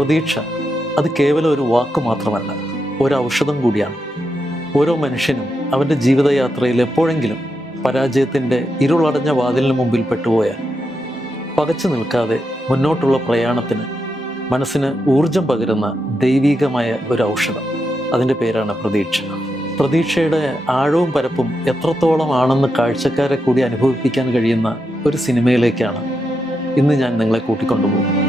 പ്രതീക്ഷ അത് കേവലം ഒരു വാക്ക് മാത്രമല്ല, ഒരു ഔഷധം കൂടിയാണ്. ഓരോ മനുഷ്യനും അവൻ്റെ ജീവിതയാത്രയിൽ എപ്പോഴെങ്കിലും പരാജയത്തിൻ്റെ ഇരുളടഞ്ഞ വാതിലിന് മുമ്പിൽ പെട്ടുപോയാൽ പകച്ചു നിൽക്കാതെ മുന്നോട്ടുള്ള പ്രയാണത്തിന് മനസ്സിന് ഊർജം പകരുന്ന ദൈവീകമായ ഒരു ഔഷധം. അതിൻ്റെ പേരാണ് പ്രതീക്ഷ. പ്രതീക്ഷയുടെ ആഴവും പരപ്പും എത്രത്തോളം ആണെന്ന് കാഴ്ചക്കാരെ കൂടി അനുഭവിപ്പിക്കാൻ കഴിയുന്ന ഒരു സിനിമയിലേക്കാണ് ഇന്ന് ഞാൻ നിങ്ങളെ കൂട്ടിക്കൊണ്ടുപോകുന്നത്.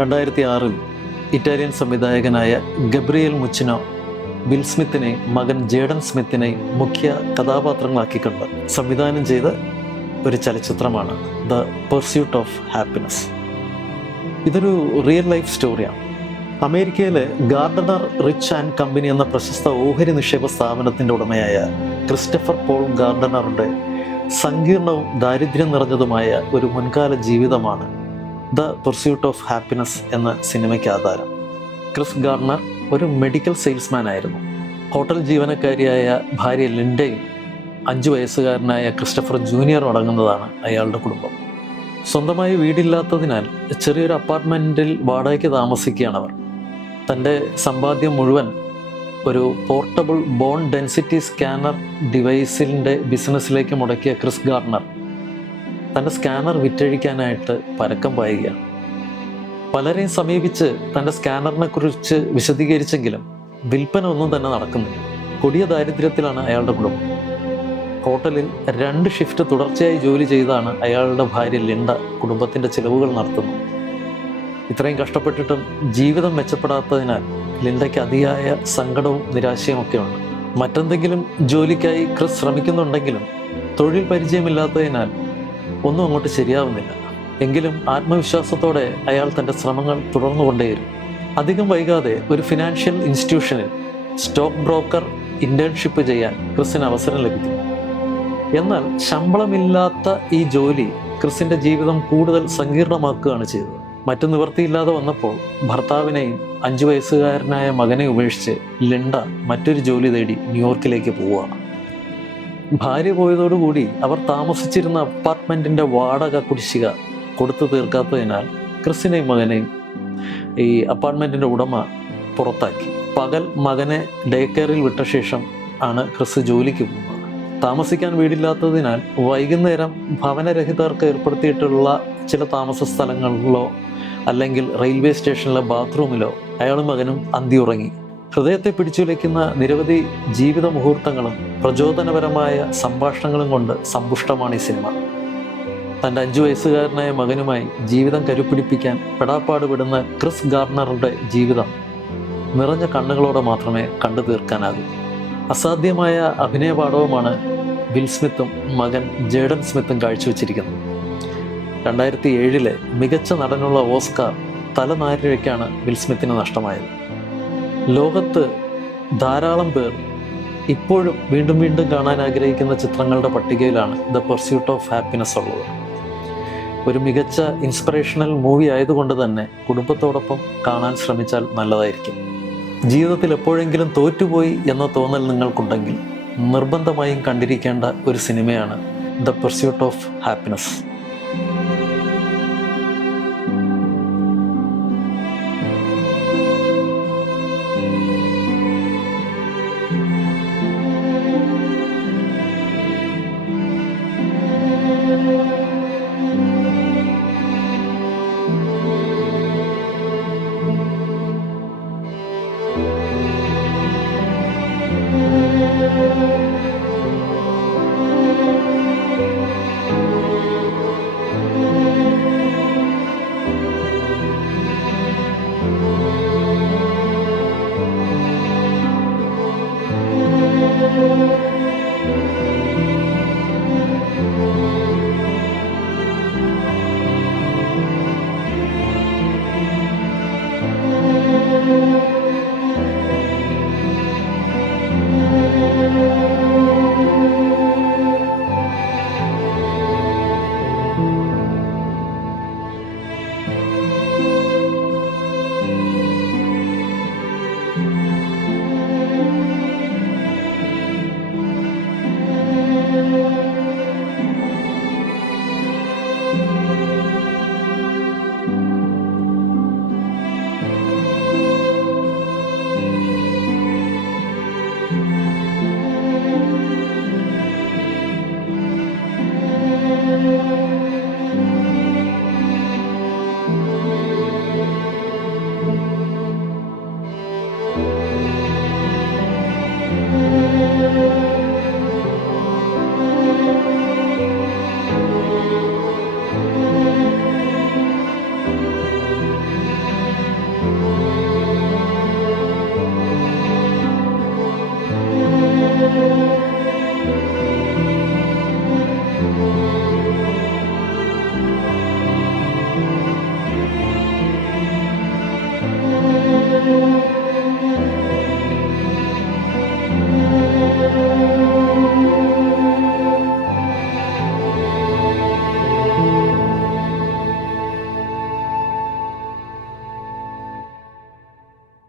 രണ്ടായിരത്തി 2006 ഇറ്റാലിയൻ സംവിധായകനായ ഗബ്രിയേൽ മുച്ചിനോ ബിൽ സ്മിത്തിനെയും മകൻ ജേഡൻ സ്മിത്തിനെയും മുഖ്യ കഥാപാത്രങ്ങളാക്കിക്കൊണ്ട് സംവിധാനം ചെയ്ത ഒരു ചലച്ചിത്രമാണ് ദ പെർസ്യൂട്ട് ഓഫ് ഹാപ്പിനെസ്. ഇതൊരു റിയൽ ലൈഫ് സ്റ്റോറിയാണ്. അമേരിക്കയിലെ ഗാർഡനർ റിച്ച് ആൻഡ് കമ്പനി എന്ന പ്രശസ്ത ഓഹരി നിക്ഷേപ സ്ഥാപനത്തിൻ്റെ ഉടമയായ ക്രിസ്റ്റഫർ പോൾ ഗാർഡനറുടെ സങ്കീർണവും ദാരിദ്ര്യം നിറഞ്ഞതുമായ ഒരു മുൻകാല ജീവിതമാണ് ദ പെർസ്യൂട്ട് ഓഫ് ഹാപ്പിനെസ് എന്ന സിനിമയ്ക്ക് ആധാരം. ക്രിസ് ഗാർഡനർ ഒരു മെഡിക്കൽ സെയിൽസ്മാൻ ആയിരുന്നു. ഹോട്ടൽ ജീവനക്കാരിയായ ഭാര്യ ലിൻഡയും 5 വയസ്സുകാരനായ ക്രിസ്റ്റഫർ ജൂനിയറും അടങ്ങുന്നതാണ് അയാളുടെ കുടുംബം. സ്വന്തമായി വീടില്ലാത്തതിനാൽ ചെറിയൊരു അപ്പാർട്ട്മെൻറ്റിൽ വാടകയ്ക്ക് താമസിക്കുകയാണ് അവർ. തൻ്റെ സമ്പാദ്യം മുഴുവൻ ഒരു പോർട്ടബിൾ ബോൺ ഡെൻസിറ്റി സ്കാനർ ഡിവൈസിൻ്റെ ബിസിനസ്സിലേക്ക് മുടക്കിയ ക്രിസ് ഗാർഡനർ തൻ്റെ സ്കാനർ വിറ്റഴിക്കാനായിട്ട് പരക്കം പായുകയാണ്. പലരെയും സമീപിച്ച് തൻ്റെ സ്കാനറിനെ കുറിച്ച് വിശദീകരിച്ചെങ്കിലും വിൽപ്പന ഒന്നും തന്നെ നടക്കുന്നില്ല. കൊടിയ ദാരിദ്ര്യത്തിലാണ് അയാളുടെ കുടുംബം. ഹോട്ടലിൽ 2 ഷിഫ്റ്റ് തുടർച്ചയായി ജോലി ചെയ്താണ് അയാളുടെ ഭാര്യ ലിൻഡ കുടുംബത്തിൻ്റെ ചിലവുകൾ നടത്തുന്നത്. ഇത്രയും കഷ്ടപ്പെട്ടിട്ടും ജീവിതം മെച്ചപ്പെടാത്തതിനാൽ ലിൻഡയ്ക്ക് അതിയായ സങ്കടവും നിരാശയും ഒക്കെ ഉണ്ട്. മറ്റെന്തെങ്കിലും ജോലിക്കായി ക്രിസ് ശ്രമിക്കുന്നുണ്ടെങ്കിലും തൊഴിൽ പരിചയമില്ലാത്തതിനാൽ ഒന്നും അങ്ങോട്ട് ശരിയാവുന്നില്ല. എങ്കിലും ആത്മവിശ്വാസത്തോടെ അയാൾ തൻ്റെ ശ്രമങ്ങൾ തുടർന്നുകൊണ്ടേയിരുന്നു. അധികം വൈകാതെ ഒരു ഫിനാൻഷ്യൽ ഇൻസ്റ്റിറ്റ്യൂഷനിൽ സ്റ്റോക്ക് ബ്രോക്കർ ഇൻറ്റേൺഷിപ്പ് ചെയ്യാൻ ക്രിസിന് അവസരം ലഭിക്കുന്നു. എന്നാൽ ശമ്പളമില്ലാത്ത ഈ ജോലി ക്രിസിൻ്റെ ജീവിതം കൂടുതൽ സങ്കീർണമാക്കുകയാണ് ചെയ്തത്. മറ്റു നിവൃത്തിയില്ലാതെ വന്നപ്പോൾ ഭർത്താവിനെയും 5 വയസ്സുകാരനായ മകനെ ഉപേക്ഷിച്ച് ലിൻഡ മറ്റൊരു ജോലി തേടി ന്യൂയോർക്കിലേക്ക് പോവുകയാണ്. ഭാര്യ പോയതോടുകൂടി അവർ താമസിച്ചിരുന്ന അപ്പാർട്ട്മെൻറ്റിൻ്റെ വാടക കുടിശ്ശിക കൊടുത്തു തീർക്കാത്തതിനാൽ ക്രിസിനെയും മകനെയും ഈ അപ്പാർട്ട്മെൻറ്റിൻ്റെ ഉടമ പുറത്താക്കി. പകൽ മകനെ ഡേ കെയറിൽ വിട്ട ശേഷം ആണ് ക്രിസ് ജോലിക്ക് പോകുന്നത്. താമസിക്കാൻ വീടില്ലാത്തതിനാൽ വൈകുന്നേരം ഭവനരഹിതർക്ക് ഏർപ്പെടുത്തിയിട്ടുള്ള ചില താമസ സ്ഥലങ്ങളിലോ അല്ലെങ്കിൽ റെയിൽവേ സ്റ്റേഷനിലെ ബാത്റൂമിലോ അയാളും മകനും അന്തിയുറങ്ങി. ഹൃദയത്തെ പിടിച്ചുലയ്ക്കുന്ന നിരവധി ജീവിത മുഹൂർത്തങ്ങളും പ്രചോദനപരമായ സംഭാഷണങ്ങളും കൊണ്ട് സമ്പുഷ്ടമാണ് ഈ സിനിമ. തൻ്റെ 5 വയസ്സുകാരനായ മകനുമായി ജീവിതം കരുപ്പിടിപ്പിക്കാൻ പെടാപ്പാടുപെടുന്ന ക്രിസ് ഗാർഡനറുടെ ജീവിതം നിറഞ്ഞ കണ്ണുകളോടെ മാത്രമേ കണ്ടു തീർക്കാനാകൂ. അസാധ്യമായ അഭിനയ പാഠവുമാണ് ബിൽ സ്മിത്തും മകൻ ജേഡൻ സ്മിത്തും കാഴ്ചവെച്ചിരിക്കുന്നത്. 2007 മികച്ച നടനുള്ള ഓസ്കാർ തലനാരിഴയ്ക്കാണ് ബിൽ സ്മിത്തിന് നഷ്ടമായത്. ലോകത്ത് ധാരാളം പേർ ഇപ്പോഴും വീണ്ടും വീണ്ടും കാണാൻ ആഗ്രഹിക്കുന്ന ചിത്രങ്ങളുടെ പട്ടികയിലാണ് ദ പെർസ്യൂട്ട് ഓഫ് ഹാപ്പിനെസ് ഉള്ളത്. ഒരു മികച്ച ഇൻസ്പിറേഷണൽ മൂവി ആയതുകൊണ്ട് തന്നെ കുടുംബത്തോടൊപ്പം കാണാൻ ശ്രമിച്ചാൽ നല്ലതായിരിക്കും. ജീവിതത്തിൽ എപ്പോഴെങ്കിലും തോറ്റുപോയി എന്ന തോന്നൽ നിങ്ങൾക്കുണ്ടെങ്കിൽ നിർബന്ധമായും കണ്ടിരിക്കേണ്ട ഒരു സിനിമയാണ് ദ പെർസ്യൂട്ട് ഓഫ് ഹാപ്പിനെസ്.